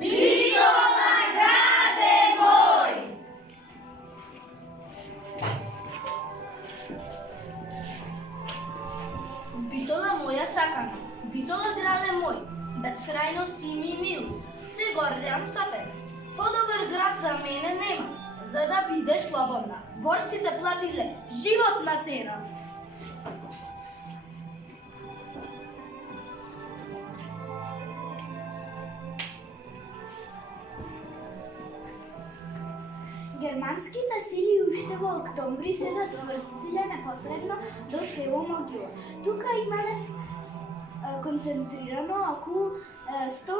Bitola, grade moj! Bitola moja sakana, Bitola grade moj, beskrajno si mi mil, se gorljam sa tebe. Podobar grad za mene nema, za da bideš slobodna. Borci te platile životna cena. Германските сили уште во октомври се зацврстиле непосредно до село Могила. Тука имале концентрирано околу 100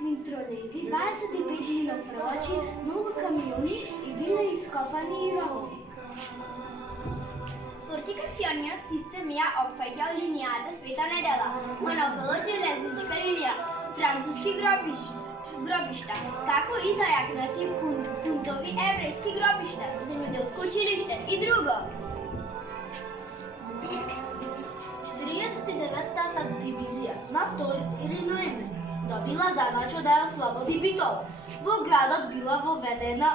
митролези, 25 минофрлачи, многу камиони и биле ископани и ровови. Фортикационниот систем ја опфаќа линијата Света Недела, монополот железничка линија, француски гробишта, како и зајакнати пунктови еврејски гробишта, земјоделско училиште и друго. 49-та дивизија на 2 ноември добила задача да ја ослободи Битола. Во градот била воведена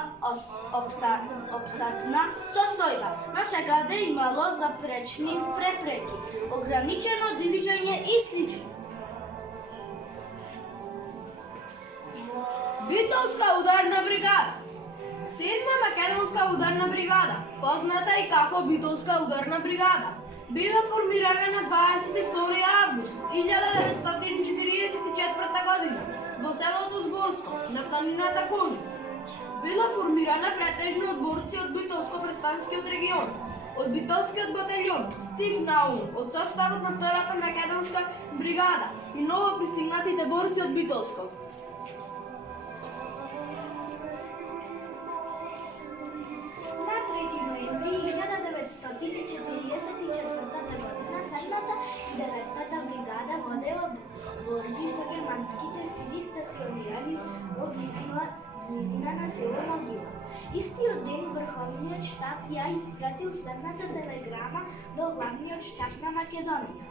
опсадна состојба. Насекаде имало запречни препреки, ограничено движење и слично. Битолска ударна бригада. 7-ма македонска ударна бригада, позната и како Битолска ударна бригада, била формирана на 22 август 1944 година во селото Зборско, на планината Конжуц. Била формирана претежно од борци од Битолско-преспанскиот регион, од Битолскиот батальон Стив Наум, од составот на 2-та македонска бригада и ново пристигнатите борци од Битолско. На 3 ноември 1944 година 7-та и 9-та бригада водела борби со германските сили стационирани во близина на село Могила. Истиот ден Врховниот штаб ја испратил следната телеграма до главниот штаб на Македонија.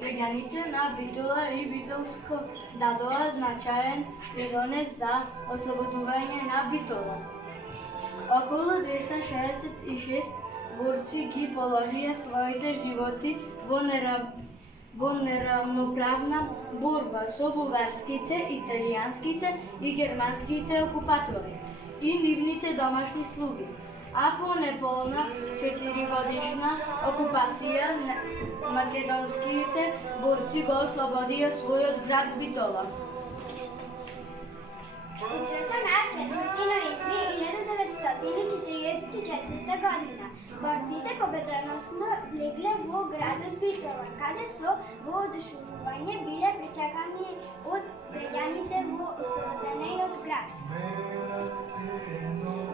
Граѓаните на Битола и Битолско дадоа значаен придонес за ослободување на Битола. Околу 266 борци ги положија своите животи во неравноправна борба со бугарските, италијанските и германските окупатори и нивните домашни слуги, а по неполна 4-годишна окупација македонските борци го ослободија својот град Битола. Утрото на 4 ноември 1944 година борците победоносно влегле во градот Битола, каде со воодушевување биле причекани од граѓаните во ослободениот град.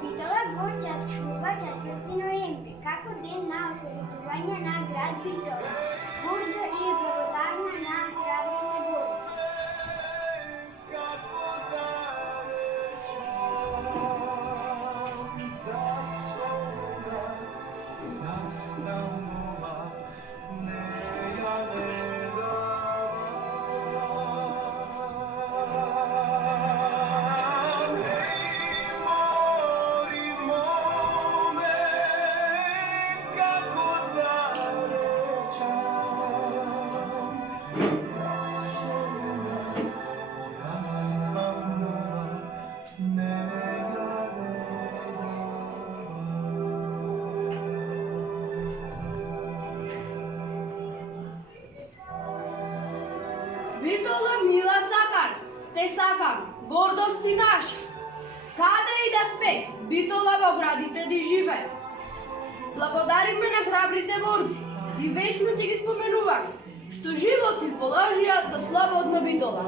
Битола го чествува 4 ноември како ден на ослободување на град Битола, горда и благодарна на храбрите борци. Битола, мила сакана, те сакам, гордост си наша. Каде и да спе, Битола во градите да живее. Благодариме на храбрите борци и вечно ќе ги споменуваме, што живот ти положија за слободна Битола.